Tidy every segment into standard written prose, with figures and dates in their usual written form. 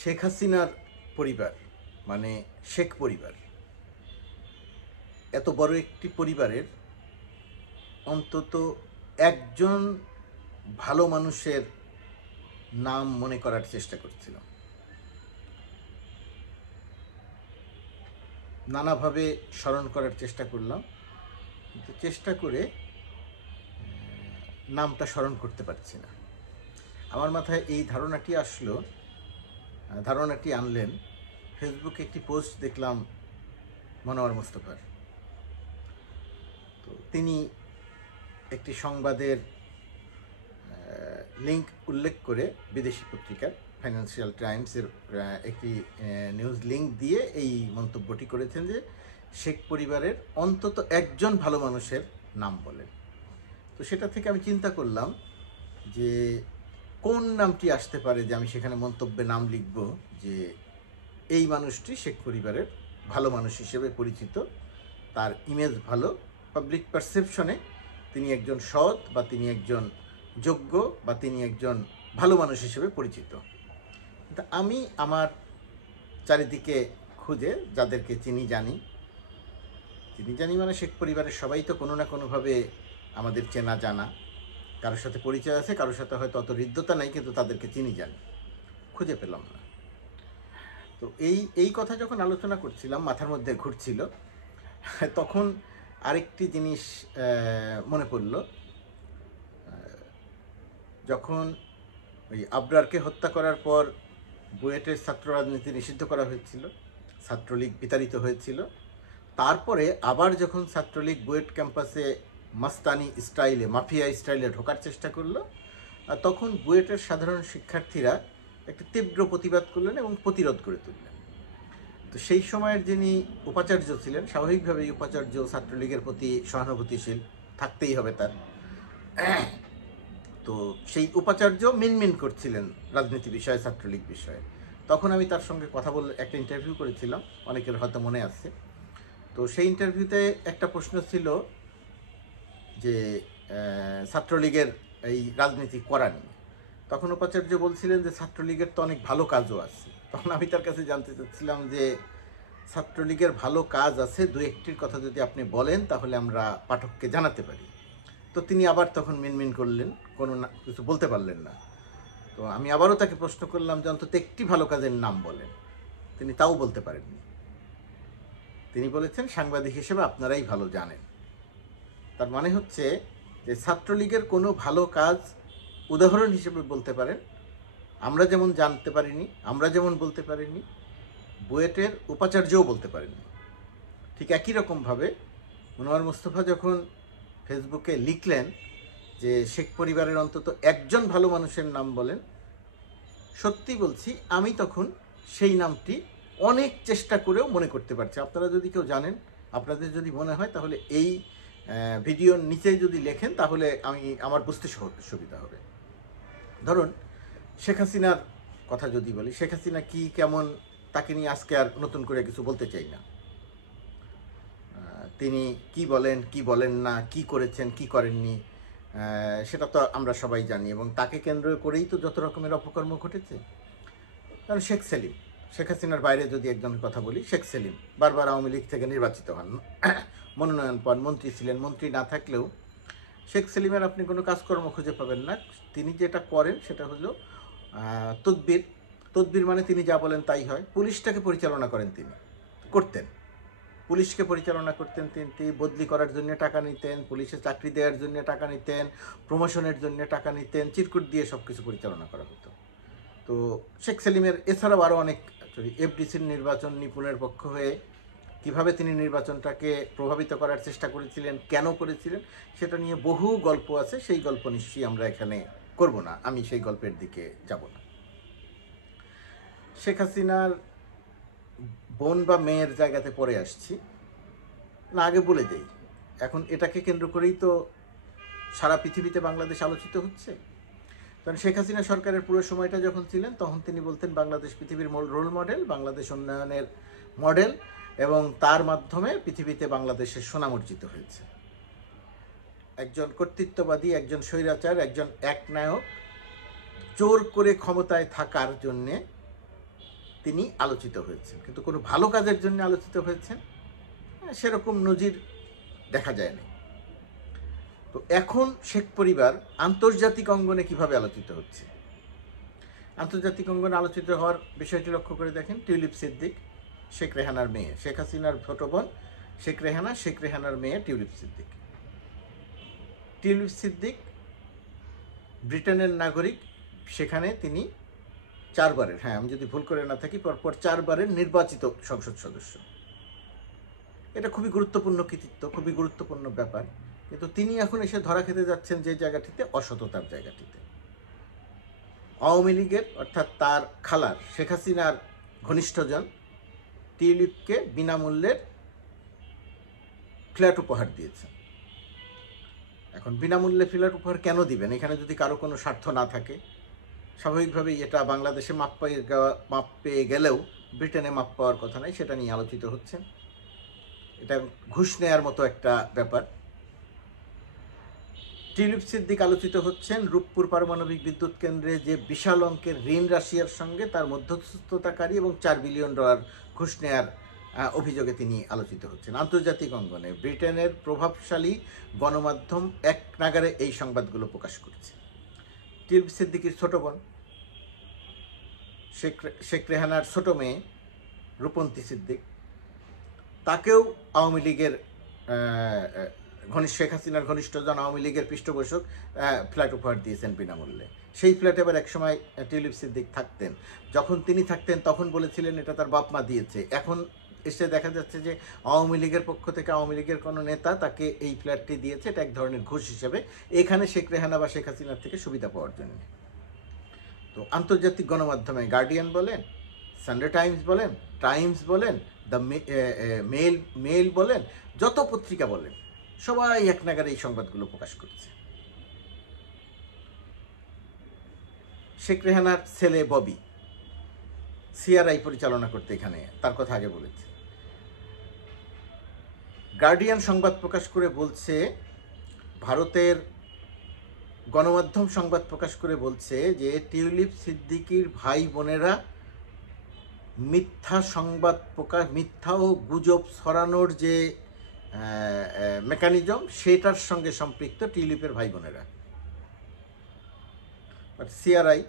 শেখ হাসিনার পরিবার মানে শেখ পরিবার এত বড় একটি পরিবারের অন্তত একজন ভালো মানুষের নাম মনে করার চেষ্টা করছিলাম। নানাভাবে স্মরণ করার চেষ্টা করলাম, কিন্তু চেষ্টা করে নামটা স্মরণ করতে পারছি না। আমার মাথায় এই ধারণাটি আসলো, ধারণাটি আনলেন ফেসবুকে একটি পোস্ট দেখলাম মনোয়ার মুস্তফার। তো তিনি একটি সংবাদের লিঙ্ক উল্লেখ করে বিদেশি পত্রিকার ফাইন্যান্সিয়াল টাইমসের একটি নিউজ লিঙ্ক দিয়ে এই মন্তব্যটি করেছেন যে শেখ পরিবারের অন্তত একজন ভালো মানুষের নাম বলেন। তো সেটা থেকে আমি চিন্তা করলাম যে কোন নামটি আসতে পারে যে আমি সেখানে মন্তব্যে নাম লিখব যে এই মানুষটি শেখ পরিবারের ভালো মানুষ হিসেবে পরিচিত, তার ইমেজ ভালো, পাবলিক পারসেপশনে তিনি একজন সৎ বা তিনি একজন যোগ্য বা তিনি একজন ভালো মানুষ হিসেবে পরিচিত। কিন্তু আমি আমার চারিদিকে খুঁজে যাদেরকে চিনি জানি মানে শেখ পরিবারের সবাই তো কোনো না কোনোভাবে আমাদের চেনা জানা, কারোর সাথে পরিচয় আছে, কারোর সাথে হয়তো অত হৃদ্যতা নাই, কিন্তু তাদেরকে চিনি জানি, খুঁজে পেলাম না। তো এই কথা যখন আলোচনা করছিলাম, মাথার মধ্যে ঘুরছিল, তখন আরেকটি জিনিস মনে পড়ল। যখন ওই আবরারকে হত্যা করার পর বুয়েটের ছাত্র রাজনীতি নিষিদ্ধ করা হয়েছিল, ছাত্রলীগ বিতাড়িত হয়েছিল, তারপরে আবার যখন ছাত্রলীগ বুয়েট ক্যাম্পাসে মাস্তানি স্টাইলে, মাফিয়া স্টাইলে ঢোকার চেষ্টা করলো, তখন বুয়েটের সাধারণ শিক্ষার্থীরা একটা তীব্র প্রতিবাদ করলেন এবং প্রতিরোধ করে তুললেন। তো সেই সময়ের যিনি উপাচার্য ছিলেন, স্বাভাবিকভাবেই উপাচার্য ছাত্রলীগের প্রতি সহানুভূতিশীল থাকতেই হবে তার। তো সেই উপাচার্য মিনমিন করছিলেন রাজনীতি বিষয়ে, ছাত্রলীগ বিষয়ে। তখন আমি তার সঙ্গে কথা বলে একটা ইন্টারভিউ করেছিলাম, অনেকের হয়তো মনে আছে। তো সেই ইন্টারভিউতে একটা প্রশ্ন ছিল যে ছাত্রলীগের এই রাজনীতি করা নিয়ে। তখন উপাচার্য বলছিলেন যে ছাত্রলীগের তো অনেক ভালো কাজও আছে। তখন আমি তার কাছে জানতে চাচ্ছিলাম যে ছাত্রলীগের ভালো কাজ আছে, দু একটির কথা যদি আপনি বলেন তাহলে আমরা পাঠককে জানাতে পারি। তো তিনি আবার তখন মিনমিন করলেন, কোনো কিছু বলতে পারলেন না। তো আমি আবারও তাকে প্রশ্ন করলাম যে অন্তত একটি ভালো কাজের নাম বলেন। তিনি তাও বলতে পারেননি। তিনি বলেছেন, সাংবাদিক হিসেবে আপনারাই ভালো জানেন। তার মানে হচ্ছে যে ছাত্রলীগের কোনো ভালো কাজ উদাহরণ হিসেবে বলতে পারেন, আমরা যেমন জানতে পারিনি, আমরা যেমন বলতে পারিনি, বুয়েটের উপাচার্যও বলতে পারেননি। ঠিক একই রকমভাবে মনোয়ার মুস্তফা যখন ফেসবুকে লিখলেন যে শেখ পরিবারের অন্তত একজন ভালো মানুষের নাম বলেন, সত্যি বলছি আমি তখন সেই নামটি অনেক চেষ্টা করেও মনে করতে পারছি। আপনারা যদি কেউ জানেন, আপনাদের যদি মনে হয়, তাহলে এই ভিডিওর নিচে যদি লেখেন তাহলে আমার বুঝতে সুবিধা হবে। ধরুন শেখ হাসিনার কথা যদি বলি, শেখ হাসিনা কি কেমন, তাকে নিয়ে আজকে আর নতুন করে কিছু বলতে চাই না। তিনি কি বলেন, কি বলেন না, কি করেছেন, কি করেননি, সেটা তো আমরা সবাই জানি, এবং তাকে কেন্দ্র করেই তো যত রকমের অপকর্ম ঘটেছে। কারণ শেখ সেলিম, শেখ হাসিনার বাইরে যদি একজনের কথা বলি, শেখ সেলিম বারবার আওয়ামী লীগ থেকে নির্বাচিত হন, মনোনয়ন পান, মন্ত্রী ছিলেন। মন্ত্রী না থাকলেও শেখ সেলিমের আপনি কোনো কাজকর্ম খুঁজে পাবেন না। তিনি যেটা করেন সেটা হলো তদবির। তদবির মানে তিনি যা বলেন তাই হয়। পুলিশটাকে পরিচালনা করেন, তিনি করতেন, পুলিশকে পরিচালনা করতেন। তিনি বদলি করার জন্য টাকা নিতেন, পুলিশে চাকরি দেওয়ার জন্য টাকা নিতেন, প্রমোশনের জন্য টাকা নিতেন, চিরকুট দিয়ে সব কিছু পরিচালনা করা হতো। তো শেখ সেলিমের এছাড়াও আরও অনেক, এফডিসির নির্বাচন নিপুণের পক্ষ হয়ে কিভাবে তিনি নির্বাচনটাকে প্রভাবিত করার চেষ্টা করেছিলেন, কেন করেছিলেন, সেটা নিয়ে বহু গল্প আছে। সেই গল্প নিশ্চয়ই আমরা এখানে করব না, আমি সেই গল্পের দিকে যাব না। শেখ হাসিনার বোন বা মেয়ের জায়গাতে পরে আসছি না, আগে বলে দেই, এখন এটাকে কেন্দ্র করেই তো সারা পৃথিবীতে বাংলাদেশ আলোচিত হচ্ছে। কারণ শেখ হাসিনা সরকারের পুরো সময়টা যখন ছিলেন, তখন তিনি বলতেন বাংলাদেশ পৃথিবীর রোল মডেল, বাংলাদেশ উন্নয়নের মডেল, এবং তার মাধ্যমে পৃথিবীতে বাংলাদেশের সুনাম অর্জিত হয়েছে। একজন কর্তৃত্ববাদী, একজন স্বৈরাচার, একজন একনায়ক জোর করে ক্ষমতায় থাকার জন্যে তিনি আলোচিত হয়েছেন, কিন্তু কোনো ভালো কাজের জন্য আলোচিত হয়েছেন সেরকম নজির দেখা যায় না। তো এখন শেখ পরিবার আন্তর্জাতিক অঙ্গনে কিভাবে আলোচিত হচ্ছে? আন্তর্জাতিক অঙ্গনে আলোচিত হওয়ার বিষয়টি লক্ষ্য করে দেখেন। টিউলিপ সিদ্দিক শেখ রেহানার মেয়ে, শেখ হাসিনার ছোট বোন শেখ রেহানা, শেখ রেহানার মেয়ে টিউলিপ সিদ্দিক। টিউলিপ সিদ্দিক ব্রিটেনের নাগরিক, সেখানে তিনি 4 বারের, হ্যাঁ আমি যদি ভুল করে না থাকি, পরপর 4 বারের নির্বাচিত সংসদ সদস্য। এটা খুবই গুরুত্বপূর্ণ কৃতিত্ব, খুবই গুরুত্বপূর্ণ ব্যাপার। কিন্তু তিনি এখন এসে ধরা খেতে যাচ্ছেন যে জায়গাটিতে, অসততার জায়গাটিতে। আওয়ামী লীগের অর্থাৎ তার খালার শেখ হাসিনার ঘনিষ্ঠজন টিউলিপকে বিনামূল্যের ফ্ল্যাট উপহার দিয়েছেন। এখন বিনামূল্যে ফ্ল্যাট উপহার কেন দিবেন? এখানে যদি কারো কোনো স্বার্থ না থাকে, স্বাভাবিকভাবেই এটা বাংলাদেশে মাপ পেয়ে গেলেও ব্রিটেনে মাপ পাওয়ার কথা নয়, সেটা নিয়ে আলোচিত হচ্ছে। এটা ঘুষ নেয়ার মতো একটা ব্যাপার। টিউলিপ সিদ্দিক আলোচিত হচ্ছেন রূপপুর পারমাণবিক বিদ্যুৎ কেন্দ্রে যে বিশাল অঙ্কের ঋণ রাশিয়ার সঙ্গে তার মধ্যস্থতাকারী এবং $4 বিলিয়ন ঘুষ নেয়ার অভিযোগে তিনি আলোচিত হচ্ছেন আন্তর্জাতিক অঙ্গনে। ব্রিটেনের প্রভাবশালী গণমাধ্যম এক নাগারে এই সংবাদগুলো প্রকাশ করছে। টিউলিপ সিদ্দিকির ছোট বোন শেখ রেহানার ছোট মেয়ে রূপন্তী সিদ্দিক, তাকেও আওয়ামী লীগের শেখ হাসিনার ঘনিষ্ঠজন আওয়ামী লীগের পৃষ্ঠপোষক ফ্ল্যাট উপহার দিয়েছেন বিনামূল্যে। সেই ফ্ল্যাটে আবার একসময় টিউলিপ সিদ্দিক থাকতেন। যখন তিনি থাকতেন তখন বলেছিলেন এটা তার বাপ মা দিয়েছে। এখন এসে দেখা যাচ্ছে যে আওয়ামী লীগের পক্ষ থেকে আওয়ামী লীগের কোনো নেতা তাকে এই ফ্ল্যাটটি দিয়েছে, এটা এক ধরনের ঘুষ হিসেবে, এখানে শেখ রেহানা বা শেখ হাসিনার থেকে সুবিধা পাওয়ার জন্য। তো আন্তর্জাতিক গণমাধ্যমে গার্ডিয়ান বলেন, সানডে টাইমস বলেন, টাইমস বলেন, দ্য মেল বলেন, যত পত্রিকা বলেন, সবাই এক নাগারে এই সংবাদগুলো প্রকাশ করছে। শেখ রেহানার ছেলে ববি সিআরআই পরিচালনা করতে এখানে, তার কথা আগে বলেছে। গার্ডিয়ান সংবাদ প্রকাশ করে বলছে, ভারতের গণমাধ্যম সংবাদ প্রকাশ করে বলছে যে টিউলিপ সিদ্দিকির ভাই বোনেরা মিথ্যা ও গুজব ছড়ানোর যে মেকানিজম, সেটার সঙ্গে সম্পৃক্ত টিউলিপের ভাই বোনেরা। সিআরআই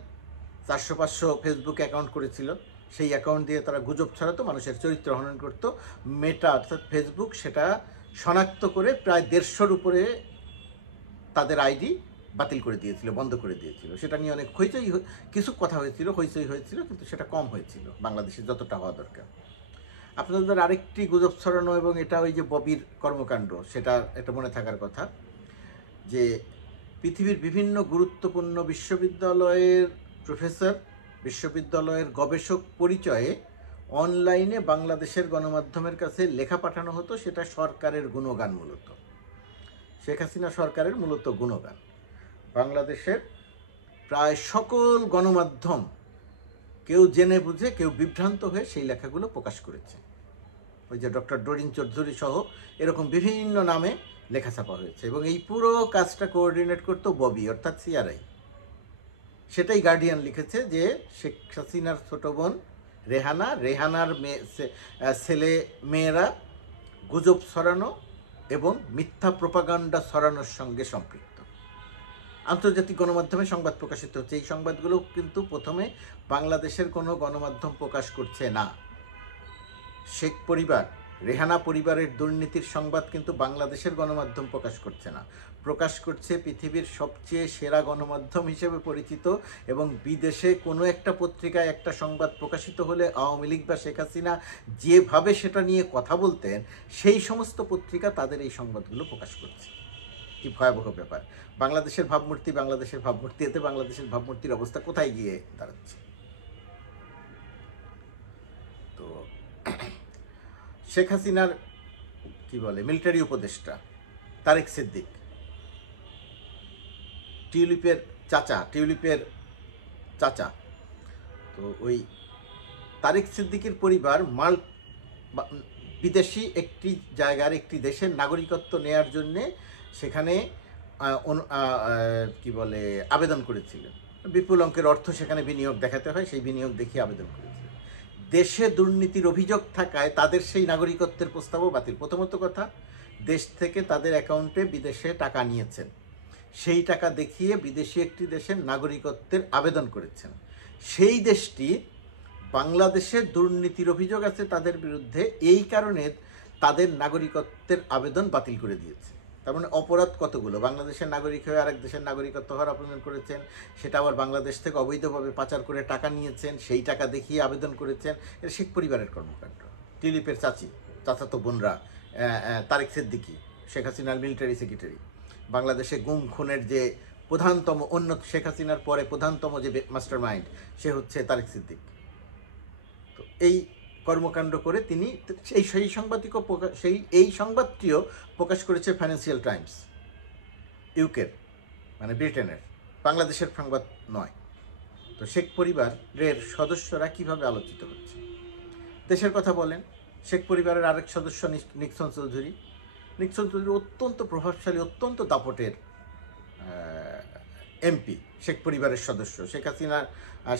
400-500 ফেসবুক অ্যাকাউন্ট করেছিল, সেই অ্যাকাউন্ট দিয়ে তারা গুজব ছড়াতো, মানুষের চরিত্র হনন করতো। মেটা অর্থাৎ ফেসবুক সেটা শনাক্ত করে প্রায় 150-র উপরে তাদের আইডি বাতিল করে দিয়েছিল, বন্ধ করে দিয়েছিল। সেটা নিয়ে অনেক কিছু কথা হয়েছিল, হইচই হয়েছিল, কিন্তু সেটা কম হয়েছিল বাংলাদেশে যতটা হওয়া দরকার। আপনাদের আরেকটি গুজব ছড়ানো, এবং এটা ওই যে ববির কর্মকাণ্ড, সেটা এটা মনে থাকার কথা যে পৃথিবীর বিভিন্ন গুরুত্বপূর্ণ বিশ্ববিদ্যালয়ের প্রফেসর, বিশ্ববিদ্যালয়ের গবেষক পরিচয়ে অনলাইনে বাংলাদেশের গণমাধ্যমের কাছে লেখা পাঠানো হতো, সেটা সরকারের গুণগান, মূলত শেখ হাসিনা সরকারের মূলত গুণগান। বাংলাদেশের প্রায় সকল গণমাধ্যম কেউ জেনে বুঝে, কেউ বিভ্রান্ত হয়ে সেই লেখাগুলো প্রকাশ করেছে। ওই যে ডক্টর ডরিন চৌধুরী সহ এরকম বিভিন্ন নামে লেখা ছাপা হয়েছে, এবং এই পুরো কাজটা কোঅর্ডিনেট করতো ববি অর্থাৎ সিআরআই। সেটাই গার্ডিয়ান লিখেছে যে শেখ হাসিনার ছোট বোন রেহানার ছেলে মেয়েরা গুজব ছড়ানো এবং মিথ্যা প্রোপাগান্ডা ছড়ানোর সঙ্গে সম্পৃক্ত। আন্তর্জাতিক গণমাধ্যমে সংবাদ প্রকাশিত হচ্ছে। এই সংবাদগুলো কিন্তু প্রথমে বাংলাদেশের কোনো গণমাধ্যম প্রকাশ করছে না। শেখ পরিবার, রেহানা পরিবারের দুর্নীতির সংবাদ কিন্তু বাংলাদেশের গণমাধ্যম প্রকাশ করছে না, প্রকাশ করছে পৃথিবীর সবচেয়ে সেরা গণমাধ্যম হিসেবে পরিচিত, এবং বিদেশে কোনো একটা পত্রিকায় একটা সংবাদ প্রকাশিত হলে আওয়ামী লীগ বা শেখ হাসিনা যেভাবে সেটা নিয়ে কথা বলতেন, সেই সমস্ত পত্রিকা তাদের এই সংবাদগুলো প্রকাশ করছে। কি ভয়াবহ ব্যাপার! বাংলাদেশের ভাবমূর্তি, এতে বাংলাদেশের ভাবমূর্তির অবস্থা কোথায় গিয়ে দাঁড়াচ্ছে? তো শেখ হাসিনার মিলিটারি উপদেষ্টা তারেক সিদ্দিক, টিউলিপের চাচা, তো ওই তারেক সিদ্দিকের পরিবার বিদেশি একটি দেশের নাগরিকত্ব নেয়ার জন্যে সেখানে আবেদন করেছিলেন। বিপুল অঙ্কের অর্থ সেখানে বিনিয়োগ দেখাতে হয়, সেই বিনিয়োগ দেখিয়ে আবেদন করেছিলেন। দেশে দুর্নীতির অভিযোগ থাকায় তাদের সেই নাগরিকত্বের প্রস্তাবও বাতিল। প্রথমত কথা, দেশ থেকে তাদের অ্যাকাউন্টে বিদেশে টাকা নিয়েছেন, সেই টাকা দেখিয়ে বিদেশি একটি দেশের নাগরিকত্বের আবেদন করেছেন। সেই দেশটি বাংলাদেশে দুর্নীতির অভিযোগ আছে তাদের বিরুদ্ধে, এই কারণে তাদের নাগরিকত্বের আবেদন বাতিল করে দিয়েছে। তার মানে অপরাধ কতগুলো! বাংলাদেশের নাগরিক হয়ে আরেক দেশের নাগরিকত্ব হওয়ার আবেদন করেছেন, সেটা আবার বাংলাদেশ থেকে অবৈধভাবে পাচার করে টাকা নিয়েছেন, সেই টাকা দেখিয়ে আবেদন করেছেন। এটা শেখ পরিবারের কর্মকাণ্ড। টিলিপের চাচাতো বোনরা, তারেক সিদ্দিকী, শেখ হাসিনার মিলিটারি সেক্রেটারি, বাংলাদেশে গুম খুনের যে প্রধানতম, অন্য শেখ হাসিনার পরে প্রধানতম যে মাস্টার মাইন্ড, সে হচ্ছে তারেক সিদ্দিক। তো এই কর্মকাণ্ড করে তিনি এই সংবাদটিও প্রকাশ করেছে ফাইন্যান্সিয়াল টাইমস, ইউকের, মানে ব্রিটেনের, বাংলাদেশের সংবাদ নয়। তো শেখ পরিবারের সদস্যরা কিভাবে আলোচিত হচ্ছে? দেশের কথা বলেন, শেখ পরিবারের আরেক সদস্য নিক্সন চৌধুরী অত্যন্ত প্রভাবশালী, অত্যন্ত দাপটের এমপি, শেখ পরিবারের সদস্য।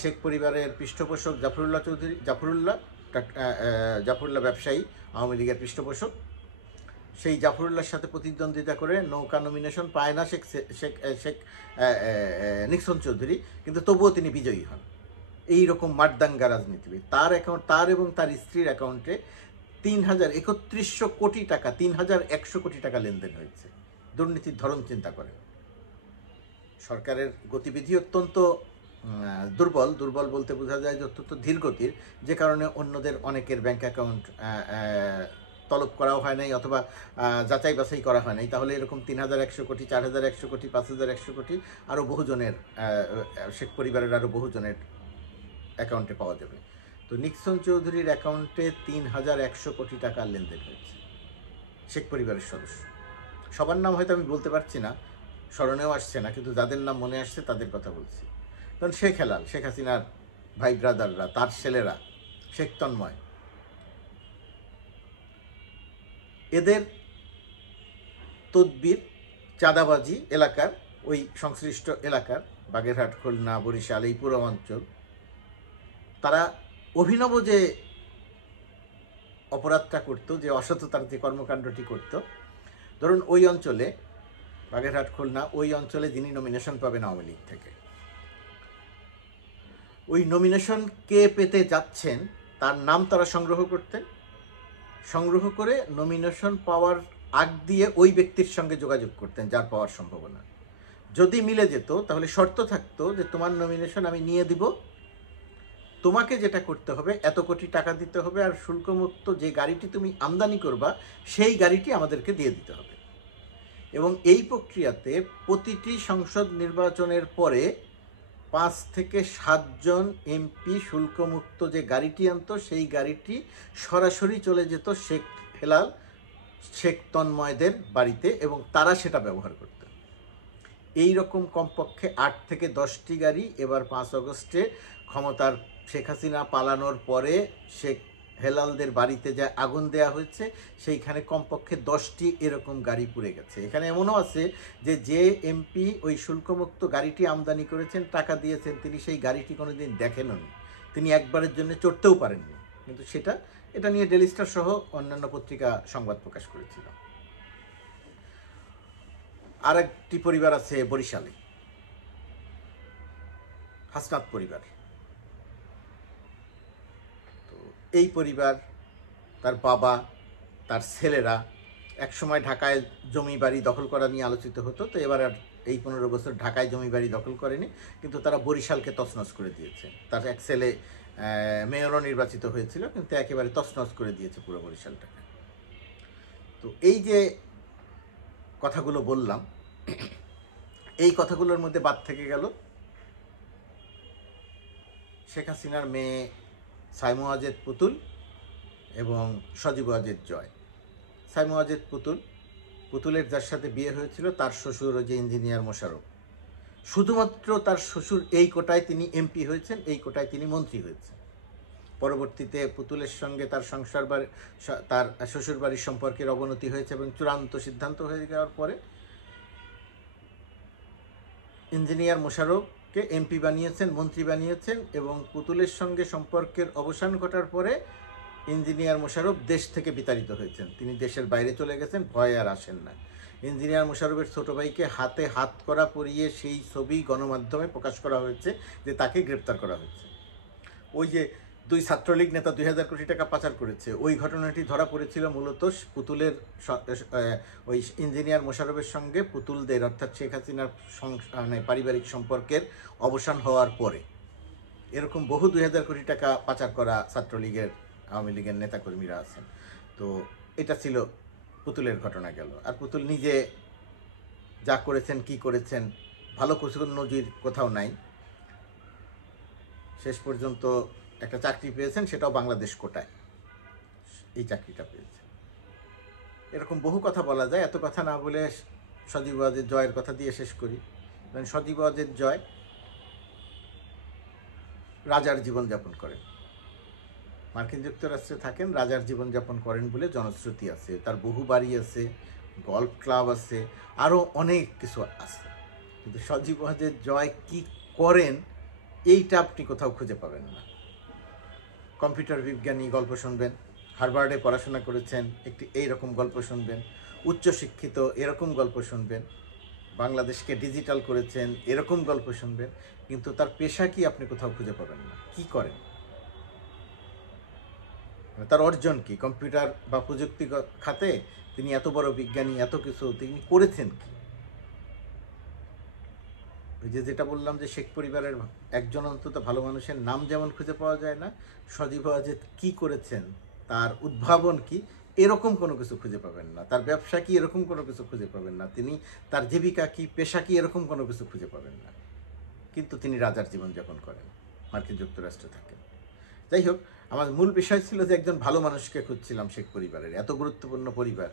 শেখ পরিবারের পৃষ্ঠপোষক জাফরুল্লাহ ব্যবসায়ী, আওয়ামী লীগের পৃষ্ঠপোষক। সেই জাফরুল্লাহর সাথে প্রতিদ্বন্দ্বিতা করে নৌকা নমিনেশন পায় না শেখ নিক্সন চৌধুরী, কিন্তু তবুও তিনি বিজয়ী হন। এই রকম মারদাঙ্গা রাজনীতিবিদ। তার এবং তার স্ত্রীর অ্যাকাউন্টে 3,3100 কোটি টাকা, 3,100 কোটি টাকা লেনদেন হয়েছে। দুর্নীতির ধরন চিন্তা করেন। সরকারের গতিবিধি অত্যন্ত দুর্বল বলতে বোঝা যায় যে অত্যন্ত ধীরগতির, যে কারণে অন্যদের অনেকের ব্যাংক অ্যাকাউন্ট তলব করাও হয় নাই, অথবা যাচাই বাছাই করা হয় নাই। তাহলে এরকম 3,100 কোটি, 4,100 কোটি, 5,100 কোটি আরও বহুজনের, শেখ পরিবারের আরও বহুজনের অ্যাকাউন্টে পাওয়া যাবে। তো নিক্সন চৌধুরীর অ্যাকাউন্টে 3,100 কোটি টাকার লেনদেন হয়েছে। শেখ পরিবারের সদস্য সবার নাম হয়তো আমি বলতে পারছি না, স্মরণেও আসছে না, কিন্তু যাদের নাম মনে আসছে তাদের কথা বলছি। কারণ শেখ হেলাল, শেখ হাসিনার ভাই ব্রাদাররা, তার ছেলেরা, শেখ তন্ময়, এদের তদবির, চাঁদাবাজি এলাকার, ওই সংশ্লিষ্ট এলাকার বাগেরহাট, খুলনা, বরিশাল, এই পুরো অঞ্চল, তারা অভিনব যে অপরাধটা করতো, যে অসততার যে কর্মকাণ্ডটি করত, ধরুন ওই অঞ্চলে, বাগেরহাট, খুলনা, ওই অঞ্চলে যিনি নমিনেশন পাবেন আওয়ামী লীগ থেকে, ওই নমিনেশন কে পেতে যাচ্ছেন তার নাম তারা সংগ্রহ করে নমিনেশন পাওয়ার আগ দিয়ে ওই ব্যক্তির সঙ্গে যোগাযোগ করতেন যার পাওয়ার সম্ভাবনা। যদি মিলে যেত তাহলে শর্ত থাকতো যে তোমার নমিনেশন আমি নিয়ে দিব, তোমাকে যেটা করতে হবে এত কোটি টাকা দিতে হবে, আর শুল্কমুক্ত যে গাড়িটি তুমি আমদানি করবা সেই গাড়িটি আমাদেরকে দিয়ে দিতে হবে। এবং এই প্রক্রিয়াতে প্রতিটি সংসদ নির্বাচনের পরে 5 থেকে 7 জন এমপি শুল্কমুক্ত যে গাড়িটি আনতো, সেই গাড়িটি সরাসরি চলে যেত শেখ হেলাল, শেখ তন্ময়দের বাড়িতে, এবং তারা সেটা ব্যবহার করত। এই রকম কমপক্ষে 8 থেকে 10টি গাড়ি এবার 5 আগস্টে ক্ষমতার শেখ হাসিনা পালানোর পরে শেখ হেলালদের বাড়িতে যা আগুন দেয়া হয়েছে, সেইখানে কমপক্ষে 10টি এরকম গাড়ি পুড়ে গেছে। এখানে এমনও আছে যে এমপি ওই শুল্কমুক্ত গাড়িটি আমদানি করেছেন, টাকা দিয়েছেন, তিনি সেই গাড়িটি কোনোদিন দেখেননি, তিনি একবারের জন্য চড়তেও পারেননি, কিন্তু এটা নিয়ে ডেইলি স্টার সহ অন্যান্য পত্রিকা সংবাদ প্রকাশ করেছিল। আর একটি পরিবার আছে বরিশালে, হাসনাত পরিবার। তো এই পরিবার, তার বাবা, তার ছেলেরা একসময় ঢাকায় জমি বাড়ি দখল করা নিয়ে আলোচিত হতো। তো এবার আর এই 15 বছর ঢাকায় জমি বাড়ি দখল করেনি, কিন্তু তারা বরিশালকে তছনছ করে দিয়েছে। তার এক ছেলে মেয়রও নির্বাচিত হয়েছিল, কিন্তু একেবারে তছনছ করে দিয়েছে পুরো বরিশালটাকে। তো এই যে কথাগুলো বললাম, এই কথাগুলোর মধ্যে বাদ থেকে গেল শেখ হাসিনার মেয়ে সাইমু ওয়াজেদ পুতুল এবং সজীব ওয়াজেদ জয়। সাইমু ওয়াজেদ পুতুলের যার সাথে বিয়ে হয়েছিল তার শ্বশুর যে ইঞ্জিনিয়ার মোশাররফ, শুধুমাত্র তার শ্বশুর এই কোটায় তিনি এমপি হয়েছেন, এই কোটায় তিনি মন্ত্রী হয়েছেন। পরবর্তীতে পুতুলের সঙ্গে তার তার শ্বশুরবাড়ির সম্পর্কের অবনতি হয়েছে এবং চূড়ান্ত সিদ্ধান্ত হয়ে যাওয়ার পরে ইঞ্জিনিয়ার মোশাররফ কে এমপি বানিয়েছেন, মন্ত্রী বানিয়েছেন, এবং পুতুলের সঙ্গে সম্পর্কের অবসান ঘটার পরে ইঞ্জিনিয়ার মোশাররফ দেশ থেকে বিতাড়িত হয়েছেন। তিনি দেশের বাইরে চলে গেছেন, ভয়ে আর আসেন না। ইঞ্জিনিয়ার মোশাররফের ছোট ভাইকে হাতে হাত করা পরিয়ে সেই ছবি গণমাধ্যমে প্রকাশ করা হয়েছে যে তাকে গ্রেপ্তার করা হয়েছে। ওই যে 2 ছাত্রলীগ নেতা 2000 কোটি টাকা পাচার করেছে, ওই ঘটনাটি ধরা পড়েছিল মূলত পুতুলের ওই ইঞ্জিনিয়ার মোশাররফের সঙ্গে পুতুলদের অর্থাৎ শেখ হাসিনার মানে পারিবারিক সম্পর্কের অবসান হওয়ার পরে। এরকম বহু 2000 কোটি টাকা পাচার করা ছাত্রলীগের, আওয়ামী লীগের নেতাকর্মীরা আছেন। তো এটা ছিল পুতুলের ঘটনা গেল। আর পুতুল নিজে যা করেছেন, কি করেছেন, ভালো কিছু নজির কোথাও নাই। শেষ পর্যন্ত একটা চাকরি পেয়েছেন, সেটাও বাংলাদেশ কোটায় এই চাকরিটা পেয়েছেন। এরকম বহু কথা বলা যায়, এত কথা না বলে সজীব ওয়াজেদ জয়ের কথা দিয়ে শেষ করি। সজীব ওয়াজেদ জয় রাজার জীবনযাপন করেন, মার্কিন যুক্তরাষ্ট্রে থাকেন, রাজার জীবনযাপন করেন বলে জনশ্রুতি আছে। তার বহু বাড়ি আছে, গল্ফ ক্লাব আছে, আরও অনেক কিছু আছে। কিন্তু সজীব ওয়াজেদ জয় কি করেন এইটা আপনি কোথাও খুঁজে পাবেন না। কম্পিউটার বিজ্ঞানী গল্প শুনবেন, হার্ভার্ডে পড়াশোনা করেছেন একটি এইরকম গল্প শুনবেন, উচ্চশিক্ষিত এরকম গল্প শুনবেন, বাংলাদেশকে ডিজিটাল করেছেন এরকম গল্প শুনবেন, কিন্তু তার পেশা কি আপনি কোথাও খুঁজে পাবেন না। কি করেন, তার অর্জন কি, কম্পিউটার বা প্রযুক্তি খাতে তিনি এত বড় বিজ্ঞানী, এত কিছু তিনি করেছেন কি? ওই যেটা বললাম যে শেখ পরিবারের একজন অন্তত ভালো মানুষের নাম যেমন খুঁজে পাওয়া যায় না, সজীব ওয়াজেদ কি করেছেন, তার উদ্ভাবন কি, এরকম কোনো কিছু খুঁজে পাবেন না। তার ব্যবসা কি, এরকম কোনো কিছু খুঁজে পাবেন না। তিনি তার জীবিকা কি, পেশা কি, এরকম কোনো কিছু খুঁজে পাবেন না। কিন্তু তিনি রাজার জীবনযাপন করেন, মার্কিন যুক্তরাষ্ট্রে থাকেন। যাই হোক, আমার মূল বিষয় ছিল যে একজন ভালো মানুষকে খুঁজছিলাম শেখ পরিবারের, এত গুরুত্বপূর্ণ পরিবার,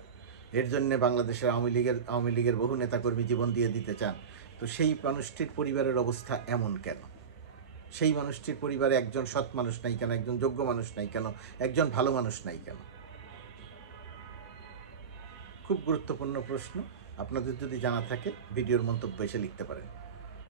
এর জন্য বাংলাদেশের আওয়ামী লীগের বহু নেতাকর্মী জীবন দিয়ে দিতে চান। তো সেই মানুষটির পরিবারের অবস্থা এমন কেন? সেই মানুষটির পরিবারে একজন সৎ মানুষ নাই কেন, একজন যোগ্য মানুষ নাই কেন, একজন ভালো মানুষ নাই কেন? খুব গুরুত্বপূর্ণ প্রশ্ন। আপনাদের যদি জানা থাকে ভিডিওর মন্তব্য এসে লিখতে পারেন।